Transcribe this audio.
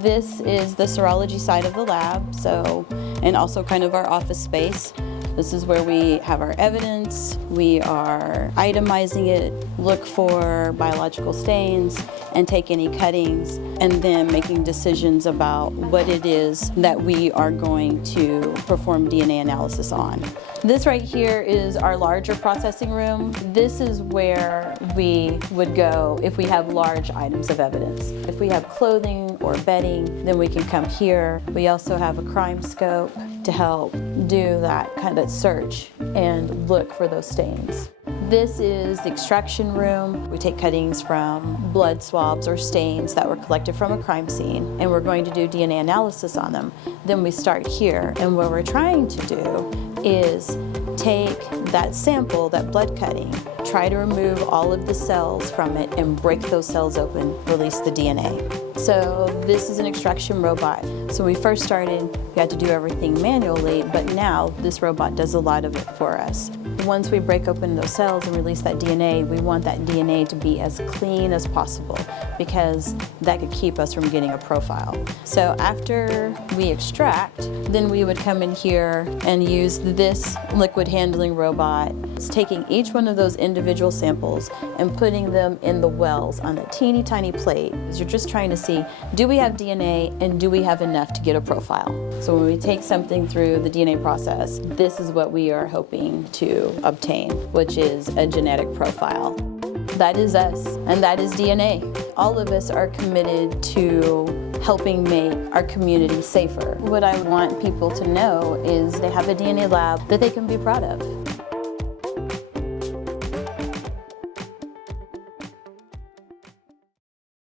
This is the serology side of the lab, and also kind of our office space. This is where we have our evidence, we are itemizing it, look for biological stains, and take any cuttings, and then making decisions about what it is that we are going to perform DNA analysis on. This right here is our larger processing room. This is where we would go if we have large items of evidence. If we have clothing or bedding, then we can come here. We also have a crime scope to help do that kind of search and look for those stains. This is the extraction room. We take cuttings from blood swabs or stains that were collected from a crime scene, and we're going to do DNA analysis on them. Then we start here, and what we're trying to do is take that sample, that blood cutting, try to remove all of the cells from it and break those cells open, release the DNA. So this is an extraction robot. So when we first started, we had to do everything manually, but now this robot does a lot of it for us. Once we break open those cells and release that DNA, we want that DNA to be as clean as possible because that could keep us from getting a profile. So after we extract, then we would come in here and use this liquid handling robot. It's taking each one of those individual samples and putting them in the wells on a teeny tiny plate. You're just trying to see, do we have DNA and do we have enough to get a profile? So when we take something through the DNA process, this is what we are hoping to obtain, which is a genetic profile. That is us, and that is DNA. All of us are committed to helping make our community safer. What I want people to know is they have a DNA lab that they can be proud of.